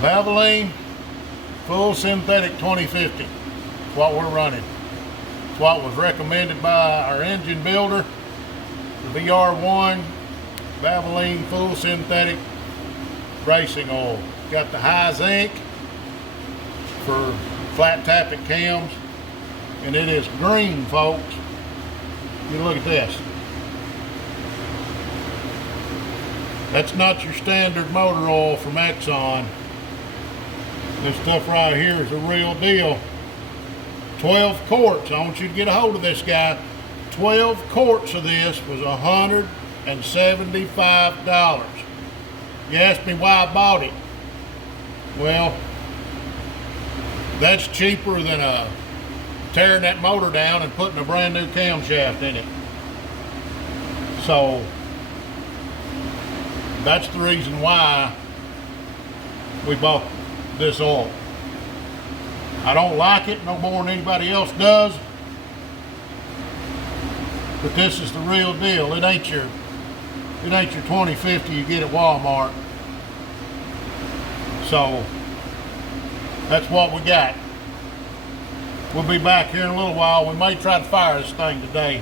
Valvoline full synthetic 2050. It's what we're running. It's what was recommended by our engine builder. The VR1 Valvoline full synthetic racing oil. Got the high zinc for flat tappet cams, and it is green, folks. You look at this. That's not your standard motor oil from Exxon. This stuff right here is a real deal. 12 quarts. I want you to get a hold of this guy. 12 quarts of this was $175. You asked me why I bought it. Well, that's cheaper than tearing that motor down and putting a brand new camshaft in it. So that's the reason why we bought this oil. I don't like it no more than anybody else does, but this is the real deal. It ain't your 2050 you get at Walmart. So that's what we got. We'll be back here in a little while. We may try to fire this thing today.